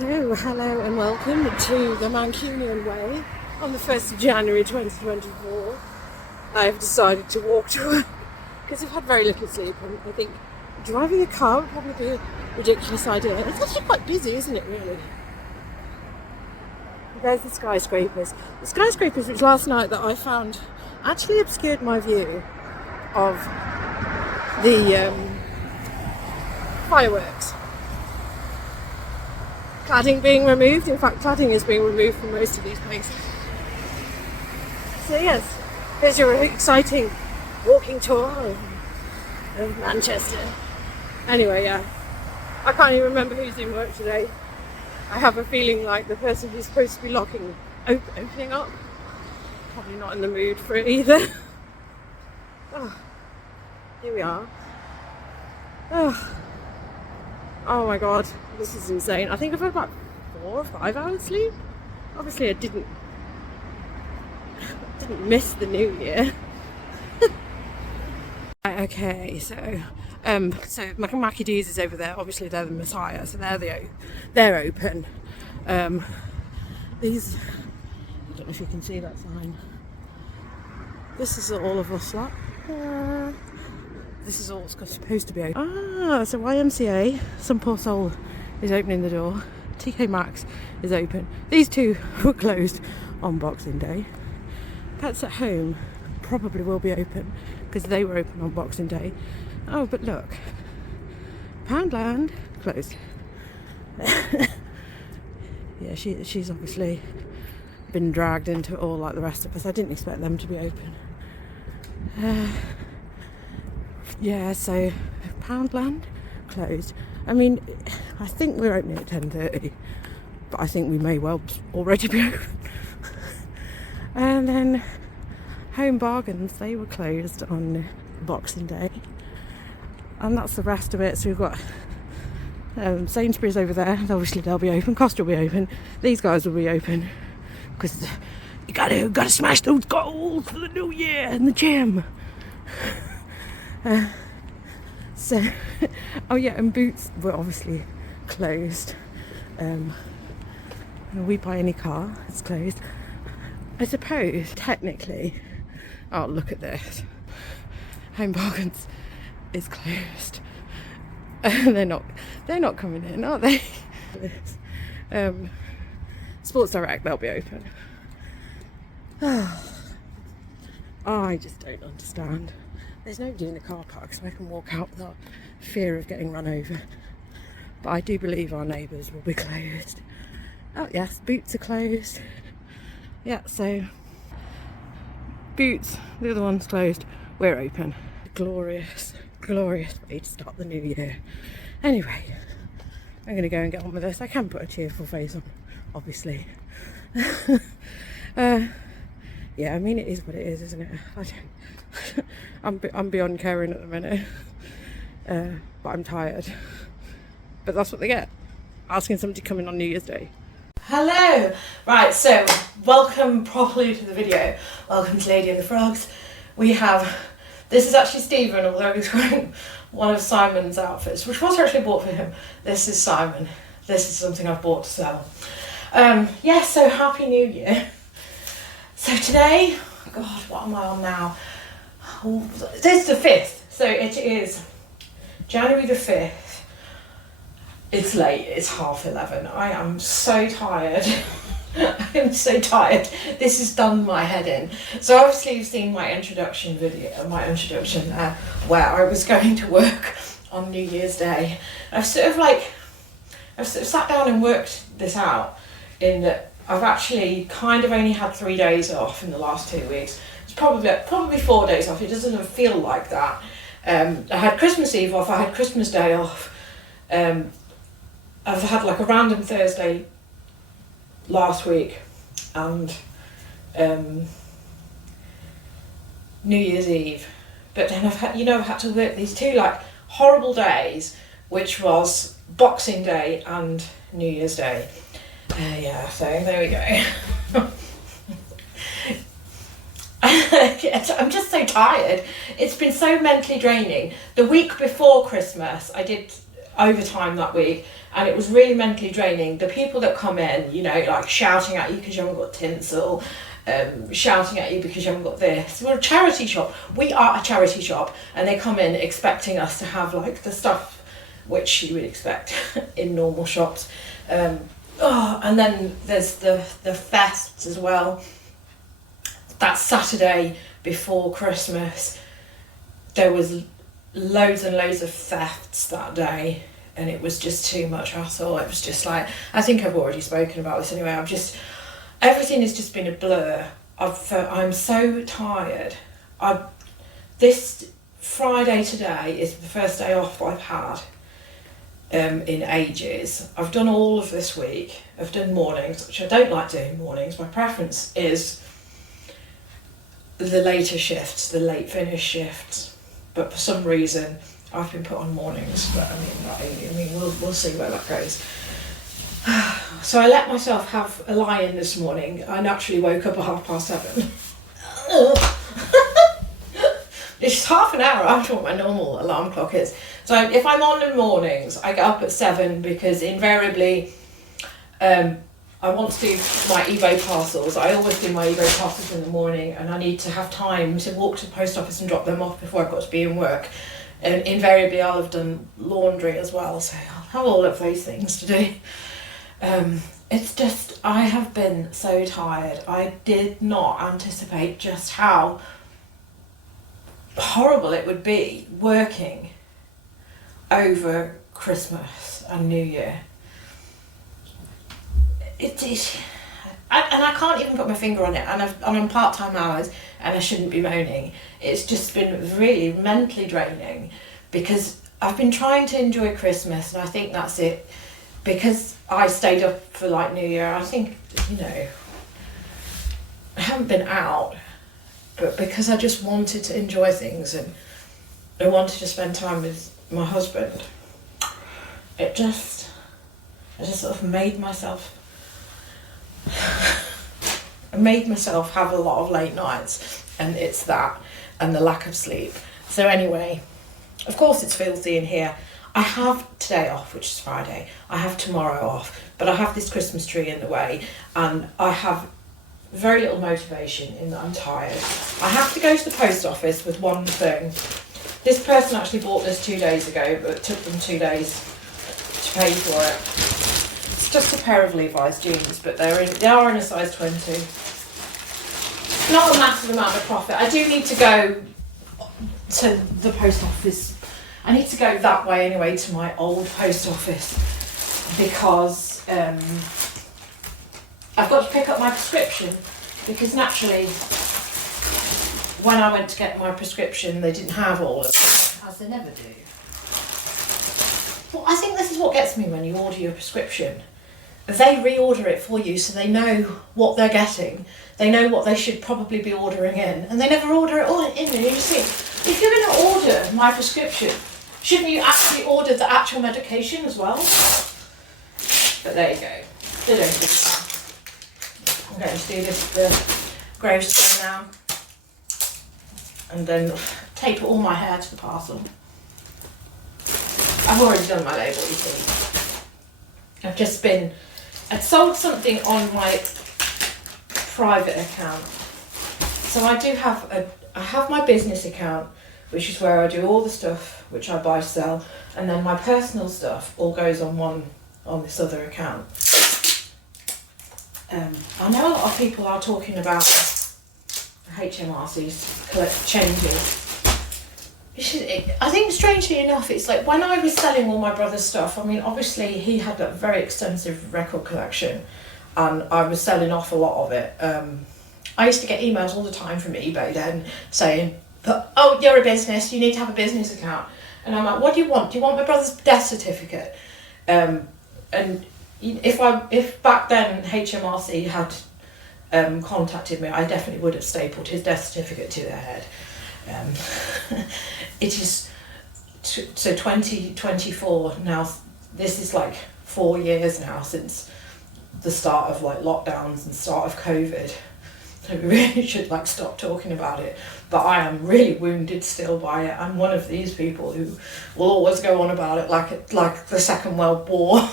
So, hello and welcome to the Mancunian Way on the 1st of January 2024. I've decided to walk to work because I've had very little sleep, and I think driving a car would probably be a ridiculous idea. It's actually quite busy, isn't it, really? There's the skyscrapers. The skyscrapers, which last night that I found actually obscured my view of the fireworks. Cladding being removed. In fact, cladding is being removed from most of these places. So yes, here's your exciting walking tour of Manchester. Anyway, yeah, I can't even remember who's in work today. I have a feeling like the person who's supposed to be opening up, probably not in the mood for it either. Oh, here we are. Oh my god, this is insane. I think I've had about 4 or 5 hours sleep. Obviously I didn't miss the new year. Okay, so Mackie D's is over there. Obviously they're the Messiah, so they're open. These, I don't know if you can see that sign. This is all of us lot. This is all supposed to be open. So YMCA, some poor soul is opening the door. TK Maxx is open. These two were closed on Boxing Day. Pets at Home probably will be open because they were open on Boxing Day. Oh, but look, Poundland closed. Yeah, she's obviously been dragged into it all like the rest of us. I didn't expect them to be open. Yeah, so Poundland closed. I mean, I think we're opening at 10:30, but I think we may well already be open. And then Home Bargains, they were closed on Boxing Day. And that's the rest of it. So we've got Sainsbury's over there. Obviously they'll be open. Costa will be open. These guys will be open because you gotta smash those goals for the new year in the gym. Oh yeah, and Boots were obviously closed. We buy any car, it's closed. I suppose technically, oh look at this, Home Bargains is closed. They're not coming in, are they? Sports Direct, they'll be open. Oh, I just don't understand. There's nobody in the car park, so I can walk out without fear of getting run over. But I do believe our neighbours will be closed. Oh yes, Boots are closed. Yeah, so Boots, the other one's closed. We're open. Glorious, glorious way to start the new year. Anyway, I'm going to go and get on with this. I can put a cheerful face on, obviously. Yeah, I mean, it is what it is, isn't it? I'm beyond caring at the minute, but I'm tired. But that's what they get, asking somebody to come in on New Year's Day. Hello! Right, so welcome properly to the video. Welcome to Lady and the Frogs. This is actually Stephen, although he's wearing one of Simon's outfits, which was actually bought for him. This is Simon. This is something I've bought to sell. Yeah, so Happy New Year. So today, God, what am I on now? This is the 5th, so it is January the 5th. It's late, it's 11:30. I am so tired. I am so tired. This has done my head in. So obviously you've seen my introduction video, where I was going to work on New Year's Day. I've sort of sat down and worked this out in that I've actually kind of only had 3 days off in the last 2 weeks. It's probably 4 days off. It doesn't feel like that. I had Christmas Eve off. I had Christmas Day off. I've had like a random Thursday last week, and New Year's Eve. But then I've had to work these 2 like horrible days, which was Boxing Day and New Year's Day. Yeah, so there we go. I'm just so tired. It's been so mentally draining. The week before Christmas, I did overtime that week, and it was really mentally draining. The people that come in, you know, like shouting at you because you haven't got tinsel, shouting at you because you haven't got this. We're a charity shop. We are a charity shop, and they come in expecting us to have like the stuff which you would expect in normal shops. And then there's the fests as well. That Saturday before Christmas, there was loads and loads of thefts that day, and it was just too much hassle. It was just like, I think I've already spoken about this anyway. Everything has just been a blur. I'm so tired. This Friday today is the first day off I've had in ages. I've done all of this week. I've done mornings, which I don't like doing mornings. My preference is the later shifts, the late finish shifts. But for some reason, I've been put on mornings. But I mean, we'll see where that goes. So I let myself have a lie-in this morning. I naturally woke up at 7:30. It's half an hour after what my normal alarm clock is. So if I'm on in the mornings, I get up at 7 because invariably I want to do my eBay parcels. I always do my eBay parcels in the morning, and I need to have time to walk to the post office and drop them off before I've got to be in work. And invariably I'll have done laundry as well, so I'll have all of those things to do. It's just, I have been so tired. I did not anticipate just how horrible it would be working over Christmas and New Year. And I can't even put my finger on it, and I'm on part-time hours, and I shouldn't be moaning. It's just been really mentally draining because I've been trying to enjoy Christmas, and I think that's it. Because I stayed up for like New Year, I think, you know, I haven't been out, but because I just wanted to enjoy things and I wanted to spend time with my husband, I just sort of made myself have a lot of late nights, and it's that and the lack of sleep. So anyway, of course it's filthy in here. I have today off, which is Friday. I have tomorrow off, but I have this Christmas tree in the way, and I have very little motivation in that I'm tired. I have to go to the post office with one thing. This person actually bought this 2 days ago, but it took them 2 days to pay for it. It's just a pair of Levi's jeans, but they are in a size 20. Not a massive amount of profit. I do need to go to the post office. I need to go that way anyway, to my old post office, because I've got to pick up my prescription, because naturally when I went to get my prescription they didn't have all of it, as they never do. Well, I think this is what gets me when you order your prescription. They reorder it for you so they know what they're getting. They know what they should probably be ordering in, and they never order it all in. And you see, if you're going to order my prescription, shouldn't you actually order the actual medication as well? But there you go. They don't do that. I'm going to do this the grocery now, and then tape all my hair to the parcel. I've already done my label, you see. I'd sold something on my private account. So I have my business account, which is where I do all the stuff which I buy, sell, and then my personal stuff all goes on this other account. I know a lot of people are talking about HMRC's changes. I think strangely enough, it's like when I was selling all my brother's stuff, I mean, obviously he had a very extensive record collection and I was selling off a lot of it. I used to get emails all the time from eBay then saying, oh, you're a business, you need to have a business account. And I'm like, what do you want? Do you want my brother's death certificate? And if back then HMRC had contacted me, I definitely would have stapled his death certificate to their head. It is so 2024 now. This is like 4 years now since the start of like lockdowns and start of COVID. So we really should like stop talking about it. But I am really wounded still by it. I'm one of these people who will always go on about it like the Second World War.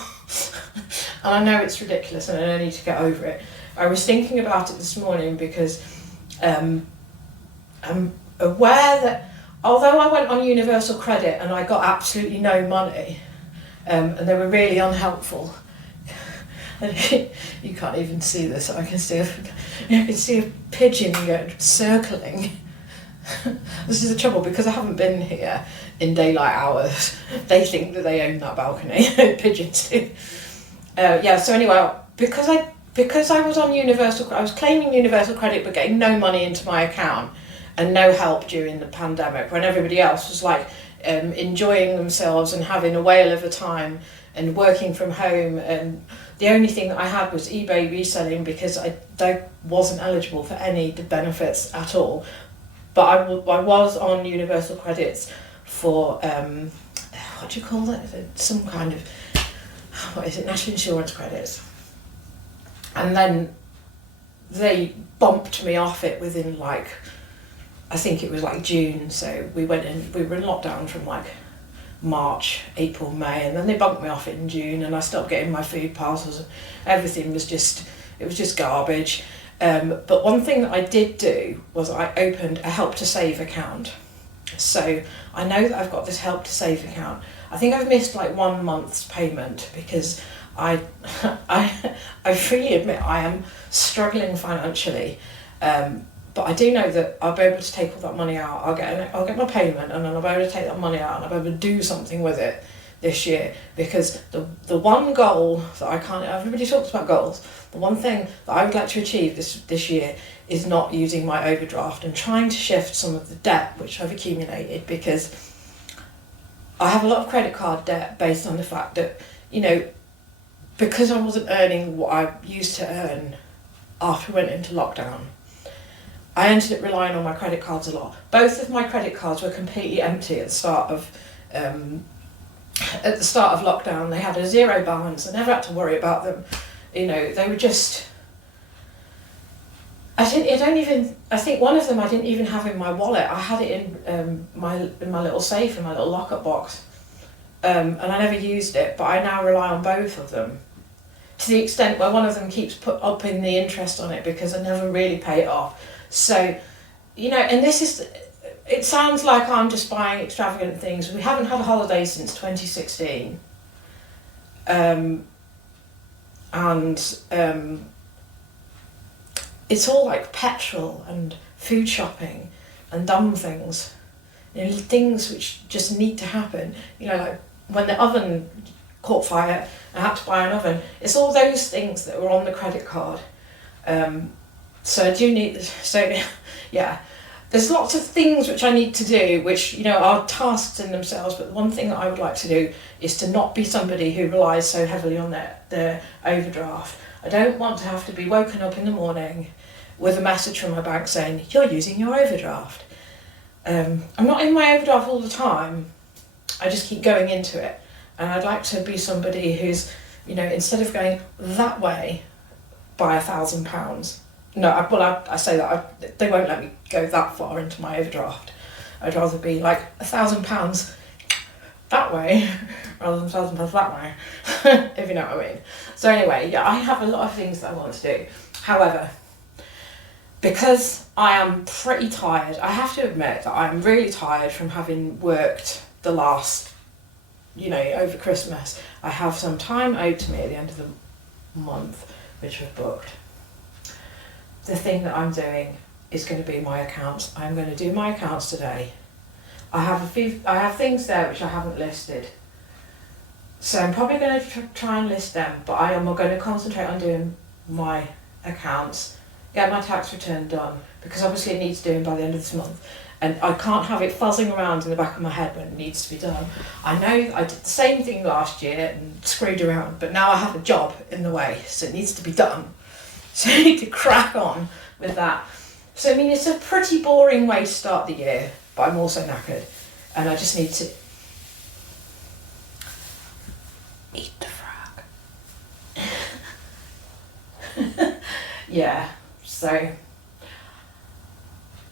And I know it's ridiculous and I need to get over it. I was thinking about it this morning because I'm aware that although I went on universal credit and I got absolutely no money, and they were really unhelpful. And you can't even see this. I can see a pigeon circling. This is the trouble, because I haven't been here in daylight hours. They think that they own that balcony. Pigeons do. So anyway, because I was on universal, I was claiming universal credit but getting no money into my account and no help during the pandemic, when everybody else was like enjoying themselves and having a whale of a time and working from home, and the only thing that I had was eBay reselling, because I wasn't eligible for any benefits at all. But I was on universal credits for what do you call it? Some kind of, what is it? National insurance credits. And then they bumped me off it within like, I think it was like June. So we were in lockdown from like March, April, May, and then they bumped me off it in June, and I stopped getting my food parcels. Everything was just garbage. But one thing that I did do was I opened a Help to Save account. So I know that I've got this Help to Save account. I think I've missed like 1 month's payment because I freely admit I am struggling financially. But I do know that I'll be able to take all that money out. I'll get my payment, and then I'll be able to take that money out and I'll be able to do something with it this year. Because the one goal that I can't, everybody talks about goals, the one thing that I would like to achieve this year is not using my overdraft and trying to shift some of the debt which I've accumulated, because I have a lot of credit card debt based on the fact that, you know, because I wasn't earning what I used to earn after we went into lockdown, I ended up relying on my credit cards a lot. Both of my credit cards were completely empty at the start of lockdown. They had a zero balance. I never had to worry about them. You know, they were just. I think one of them I didn't even have in my wallet. I had it in my little safe, in my little lockup box, and I never used it. But I now rely on both of them, to the extent where one of them keeps up in the interest on it because I never really pay it off. So, you know, and it sounds like I'm just buying extravagant things. We haven't had a holiday since 2016. It's all like petrol and food shopping and dumb things. You know, things which just need to happen. You know, like when the oven caught fire, I had to buy an oven. It's all those things that were on the credit card. So I do need, yeah, there's lots of things which I need to do, which, you know, are tasks in themselves, but one thing that I would like to do is to not be somebody who relies so heavily on their overdraft. I don't want to have to be woken up in the morning with a message from my bank saying, you're using your overdraft. I'm not in my overdraft all the time, I just keep going into it. And I'd like to be somebody who's, you know, instead of going that way by £1,000, no, I say that they won't let me go that far into my overdraft. I'd rather be like £1,000 that way rather than £1,000 that way, if you know what I mean. So anyway, yeah, I have a lot of things that I want to do. However, because I am pretty tired, I have to admit that I'm really tired from having worked the last, you know, over Christmas. I have some time owed to me at the end of the month, which I've booked. The thing that I'm doing is going to be my accounts. I'm going to do my accounts today. I have things there which I haven't listed. So I'm probably going to try and list them, but I am going to concentrate on doing my accounts, get my tax return done, because obviously it needs doing by the end of this month. And I can't have it fuzzing around in the back of my head when it needs to be done. I know I did the same thing last year and screwed around, but now I have a job in the way, so it needs to be done. So I need to crack on with that. So I mean, it's a pretty boring way to start the year, but I'm also knackered. And I just need to eat the frog. Yeah, so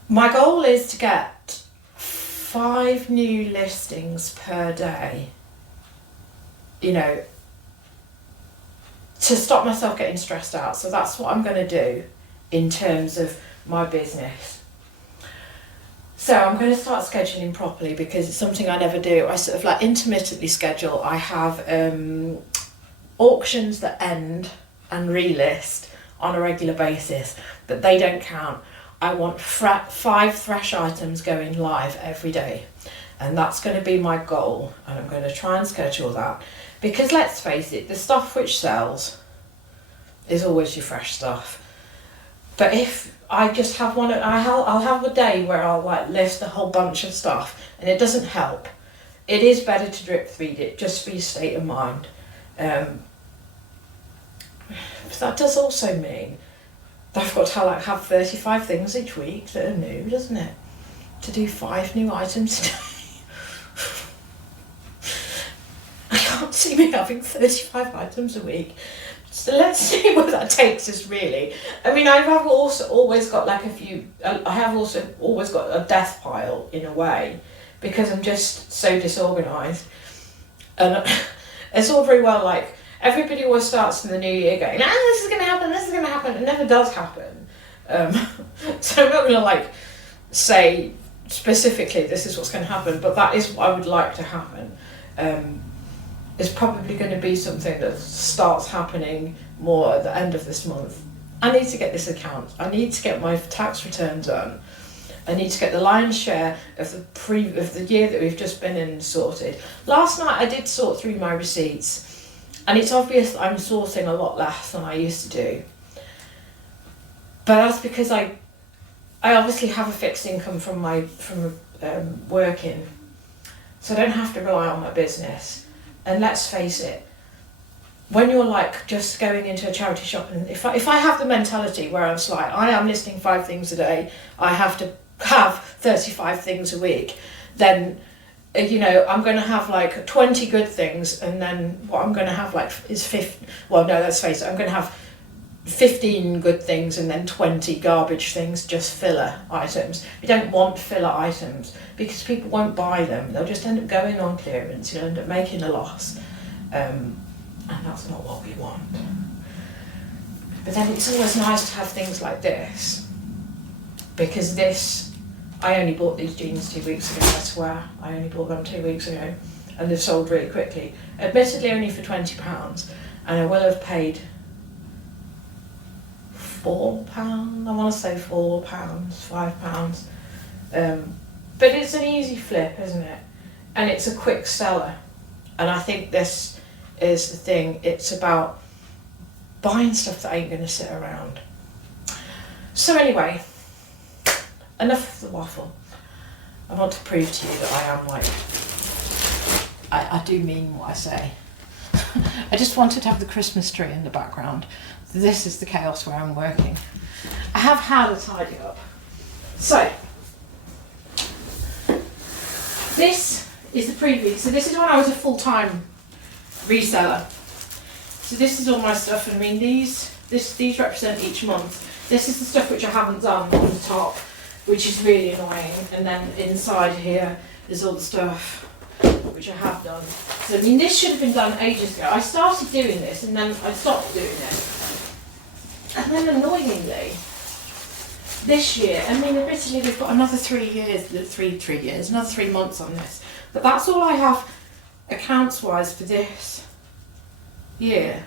My goal is to get 5 new listings per day, you know, to stop myself getting stressed out. So that's what I'm going to do in terms of my business. So I'm going to start scheduling properly, because it's something I never do. I sort of like intermittently schedule. I have auctions that end and relist on a regular basis, but they don't count. I want 5 thresh items going live every day, and that's going to be my goal, and I'm going to try and schedule that, because let's face it, the stuff which sells is always your fresh stuff. But if I just have I'll have a day where I'll like list a whole bunch of stuff and it doesn't help. It is better to drip feed it just for your state of mind. But that does also mean that I've got to like have 35 things each week that are new, doesn't it? To do 5 new items a day. I can't see me having 35 items a week. So let's see what that takes us, really. I mean, I have also always got like I have also always got a death pile in a way, because I'm just so disorganised. And it's all very well, like, everybody always starts in the new year going, this is going to happen, this is going to happen. It never does happen. So I'm not going to like say specifically this is what's going to happen, but that is what I would like to happen. It's probably going to be something that starts happening more at the end of this month. I need to get this account. I need to get my tax return done. I need to get the lion's share of the year that we've just been in sorted. Last night I did sort through my receipts, and it's obvious that I'm sorting a lot less than I used to do. But that's because I obviously have a fixed income from working, so I don't have to rely on my business. And let's face it, when you're like just going into a charity shop, and if I have the mentality where I'm like, I am listing 5 things a day, I have to have 35 things a week, then you know, I'm going to have like 20 good things, and then what I'm going to have like is 50, well no, let's face it, I'm going to have 15 good things and then 20 garbage things, just filler items. You don't want filler items because people won't buy them. They'll just end up going on clearance. You'll end up making a loss. And that's not what we want. But then it's always nice to have things like this, because I only bought these jeans 2 weeks ago, I swear. I only bought them 2 weeks ago, and they've sold really quickly. Admittedly only for £20, and I will have paid £4, I want to say £4, £5. But it's an easy flip, isn't it? And it's a quick seller. And I think this is the thing. It's about buying stuff that ain't going to sit around. So anyway, enough of the waffle. I want to prove to you that I am like, I do mean what I say. I just wanted to have the Christmas tree in the background. This is the chaos where I'm working. I have had a tidy up. So, this is the preview. So this is when I was a full-time reseller. So this is all my stuff. I mean, these represent each month. This is the stuff which I haven't done on the top, which is really annoying. And then inside here is all the stuff which I have done. So I mean, this should have been done ages ago. I started doing this and then I stopped doing it. And then annoyingly, this year, I mean, admittedly we've got another 3 years, another 3 months on this. But that's all I have accounts-wise for this year,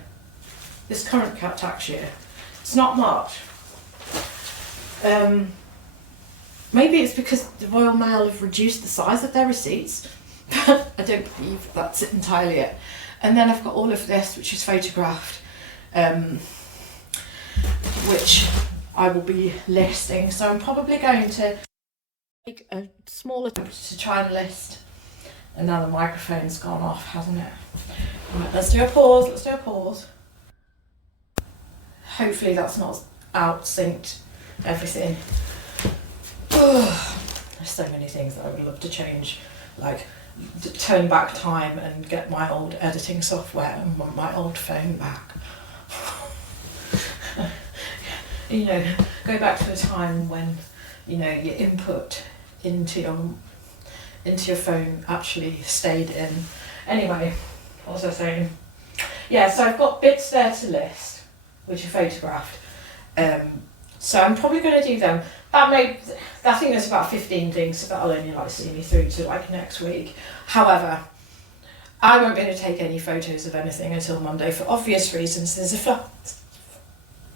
this current tax year. It's not much. Maybe it's because the Royal Mail have reduced the size of their receipts. I don't believe that's it entirely it. And then I've got all of this, which is photographed, which I will be listing. So I'm probably going to make a small attempt to try and list. And now the microphone's gone off, hasn't it? Right, let's do a pause. Hopefully that's not out-synced everything. There's so many things that I would love to change, like turn back time and get my old editing software and want my old phone back. You know, go back to a time when your input into your phone actually stayed in. Anyway, what was I saying? Yeah, so I've got bits there to list, which are photographed. So I'm probably going to do them. I think there's about 15 things, so that'll only see me through to next week. However, I won't be able to take any photos of anything until Monday for obvious reasons. There's a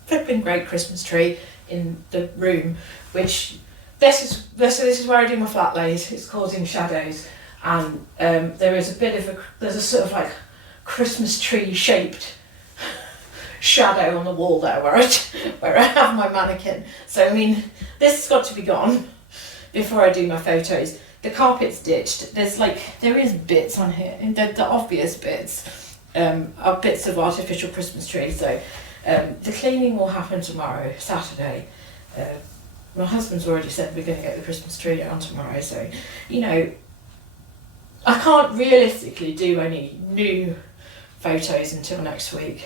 flipping great Christmas tree in the room, which this is where I do my flat lays. It's causing shadows, and there's a sort of Christmas tree shaped shadow on the wall there where I have my mannequin. So this has got to be gone before I do my photos. The carpet's ditched. There is bits on here, and the obvious bits are bits of artificial Christmas tree. So the cleaning will happen tomorrow, Saturday. My husband's already said we're going to get the Christmas tree on tomorrow. So I can't realistically do any new photos until next week.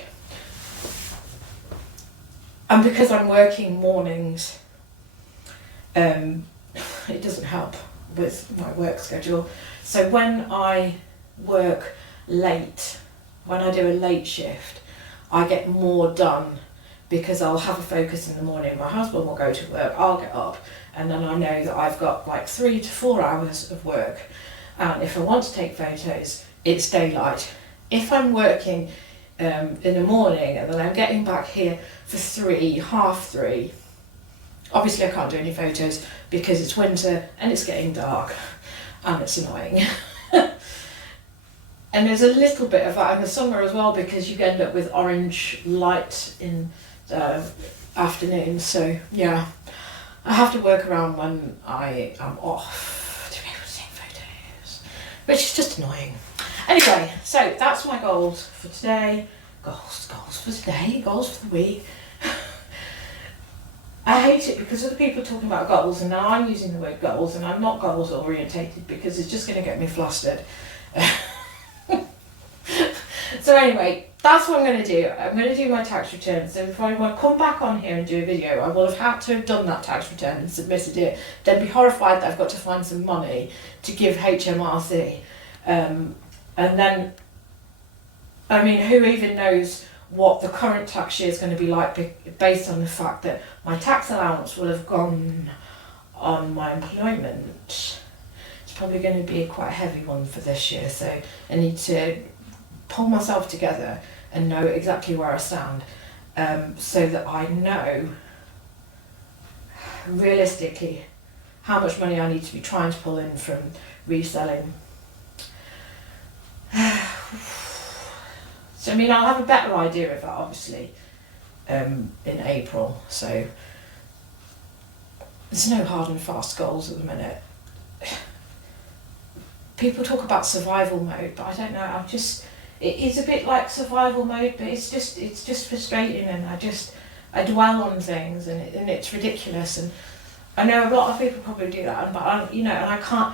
And because I'm working mornings, it doesn't help with my work schedule. So when I work late, when I do a late shift, I get more done because I'll have a focus in the morning. My husband will go to work, I'll get up, and then I know that I've got 3 to 4 hours of work. And if I want to take photos, it's daylight. If I'm working in the morning and then I'm getting back here for 3, half 3, obviously I can't do any photos because it's winter and it's getting dark and it's annoying. And there's a little bit of that in the summer as well, because you end up with orange light in the afternoon. So yeah, I have to work around when I am off to be able to take photos, which is just annoying. Anyway, so that's my goals for today. Goals for today, goals for the week. I hate it because other people are talking about goals and now I'm using the word goals and I'm not goals orientated because it's just going to get me flustered. So anyway, that's what I'm going to do. I'm going to do my tax return. So if I want to come back on here and do a video, I will have had to have done that tax return and submitted it. Then be horrified that I've got to find some money to give HMRC. And then, who even knows what the current tax year is going to be like based on the fact that my tax allowance will have gone on my employment. It's probably going to be quite a heavy one for this year, so I need to pull myself together and know exactly where I stand, so that I know realistically how much money I need to be trying to pull in from reselling. So I'll have a better idea of that obviously in April. So there's no hard and fast goals at the minute. People talk about survival mode, but I don't know, it is a bit like survival mode, but it's just frustrating, and I dwell on things and it's ridiculous, and I know a lot of people probably do that, but and I can't.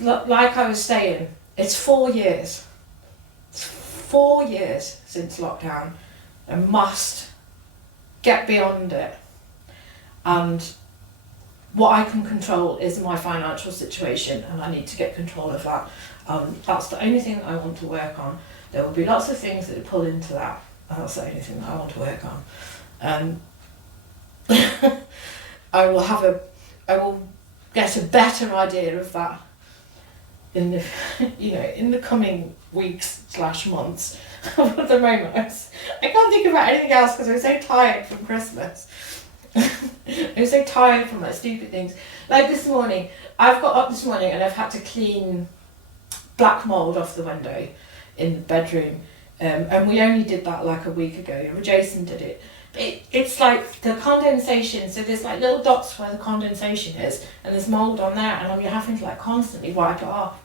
Like I was saying, it's 4 years. It's 4 years since lockdown. I must get beyond it, and what I can control is my financial situation, and I need to get control of that. That's the only thing I want to work on. There will be lots of things that pull into that. That's the only thing that I want to work on. I will get a better idea of that in the in the coming weeks / months. At the moment, I can't think about anything else because I'm so tired from Christmas. I'm so tired from stupid things. Like this morning, I've got up this morning and I've had to clean black mould off the window in the bedroom, and we only did that a week ago. Jason did it. It's like the condensation, so there's little dots where the condensation is, and there's mould on there, and I'm having to constantly wipe it off.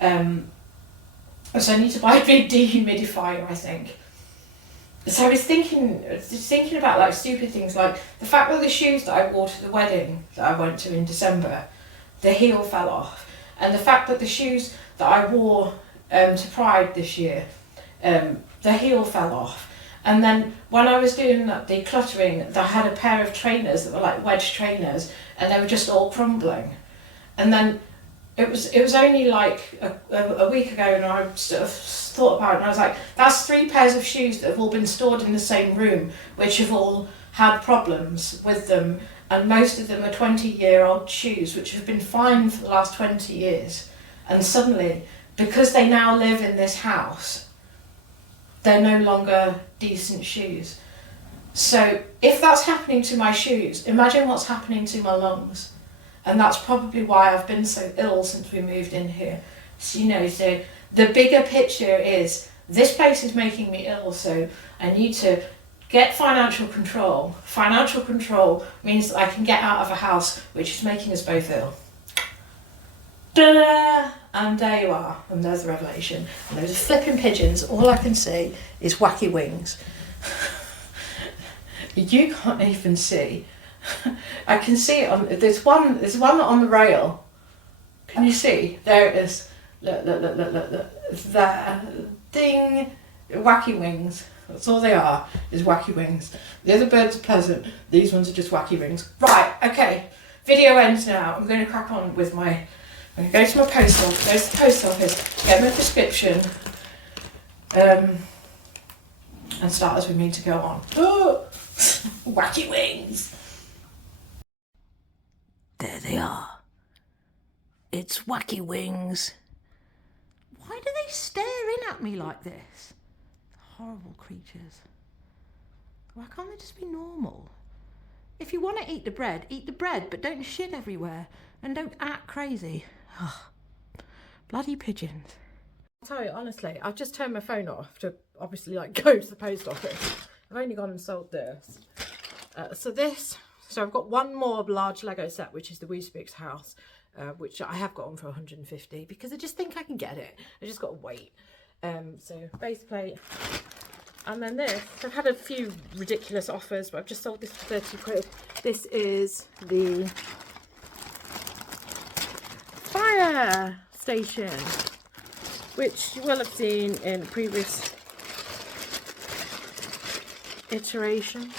So I need to buy a big dehumidifier, I think. So I was thinking about stupid things, like the fact that the shoes that I wore to the wedding that I went to in December, the heel fell off, and the fact that the shoes that I wore to Pride this year, the heel fell off, And then when I was doing the decluttering, I had a pair of trainers that were like wedge trainers, and they were just all crumbling. And then it was only like a week ago, and I sort of thought about it, and I was like, that's 3 pairs of shoes that have all been stored in the same room, which have all had problems with them, and most of them are 20-year-old shoes, which have been fine for the last 20 years. And suddenly, because they now live in this house, they're no longer decent shoes. So if that's happening to my shoes, imagine what's happening to my lungs. And that's probably why I've been so ill since we moved in here. So, so the bigger picture is, this place is making me ill, so I need to get financial control. Financial control means that I can get out of a house which is making us both ill. Da-da! And there you are, and there's the revelation. And those are flipping pigeons. All I can see is wacky wings. You can't even see. I can see it on. There's one on the rail. Can you see? There it is. Look. There. Ding. Wacky wings. That's all they are, is wacky wings. The other birds are pleasant. These ones are just wacky wings. Right, okay. Video ends now. I'm going to crack on with my... I'm going to go to my post office, go to the post office, get my prescription, and start as we mean to go on. Oh, wacky wings. There they are. It's wacky wings. Why do they stare in at me like this? Horrible creatures. Why can't they just be normal? If you want to eat the bread, but don't shit everywhere and don't act crazy. Ugh. Bloody pigeons. I'll tell you honestly, I've just turned my phone off to obviously go to the post office. I've only gone and sold this. So I've got one more large Lego set, which is the Weetabix house, which I have got on for 150 because I just think I can get it. I just got to wait. So base plate. And then this, I've had a few ridiculous offers, but I've just sold this for 30 quid. This is the fire station, which you will have seen in previous iteration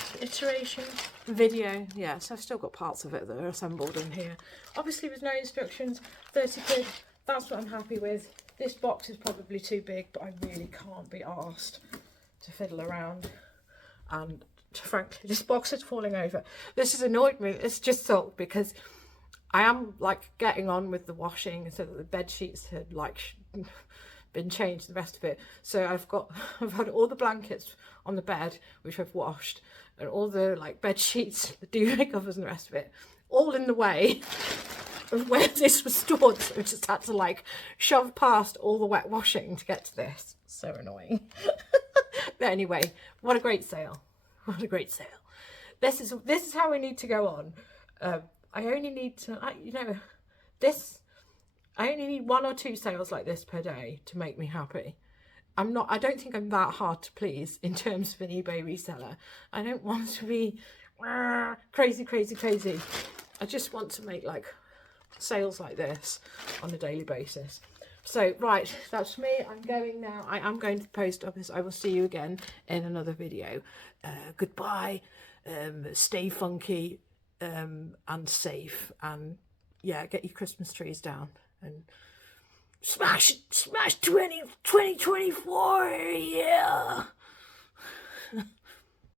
video. Yeah, so I've still got parts of it that are assembled in here. Obviously with no instructions, 30 quid, that's what I'm happy with. This box is probably too big, but I really can't be arsed to fiddle around. And frankly, this box is falling over. This has annoyed me. It's just salt because I am getting on with the washing, so that the bed sheets had been changed, the rest of it. So I've had all the blankets on the bed, which I've washed, and all the bed sheets, the duvet covers and the rest of it, all in the way of where this was stored. So I just had to shove past all the wet washing to get to this. So annoying. But anyway, what a great sale. What a great sale. This is how we need to go on. I only need to, I only need 1 or 2 sales like this per day to make me happy. I don't think I'm that hard to please in terms of an eBay reseller. I don't want to be crazy. I just want to make sales like this on a daily basis. So, right, that's me. I'm going now. I am going to the post office. I will see you again in another video. Goodbye. Stay funky and safe. And, yeah, get your Christmas trees down. And smash 2024, yeah.